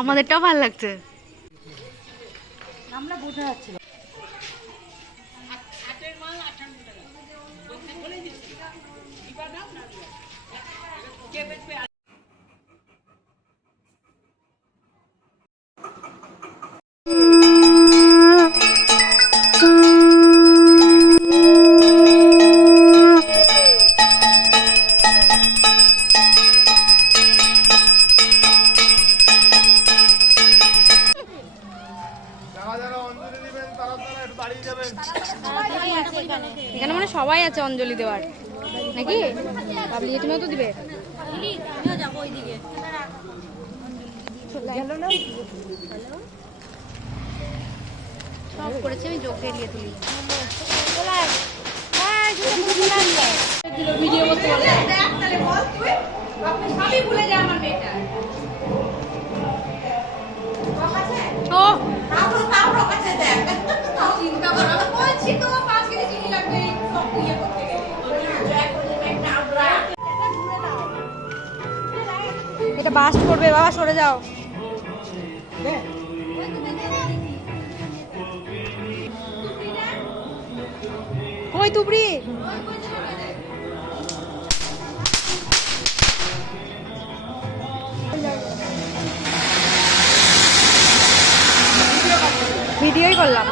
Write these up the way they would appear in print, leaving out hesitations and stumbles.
আমাদেরটাও ভালো লাগছে। আমরা বোঝা যাচ্ছে এখানে মানে সবাই আছে অঞ্জলি দেওয়ার নাকি? বাবলি জেঠিমাও তো দিবে। সব করেছে, আমি যোগ দিয়ে নিয়ে তুলি ভিডিও করতে ও এটা বাস্ট করবে বাবা, সরে যাও। কই তুবড়ি? ভিডিওই করলাম।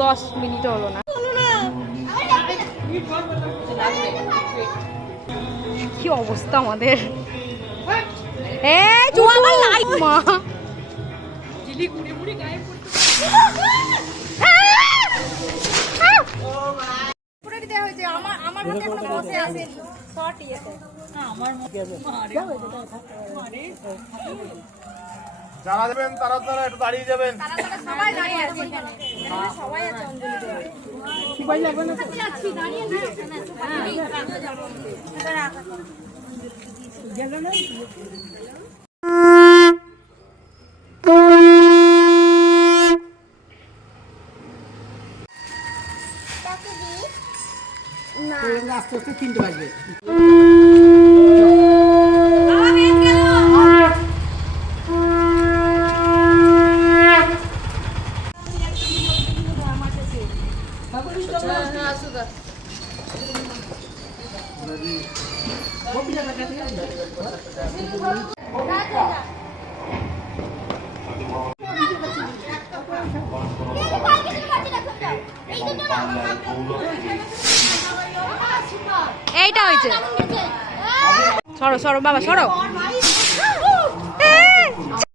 দশ মিনিট হলো না। কি অবস্থা আমাদের! যারা যাবেন তারা তারা একটু দাঁড়িয়ে যাবেন। সবাই দাঁড়িয়ে আছে, সবাই আছে অঞ্জলি দেওয়ার। সবাই যাবে না, দাঁড়িয়ে না। আস্তে আস্তে 3টে বাজবে। এইটা হয়েছে। সরো সরো বাবা, সরো।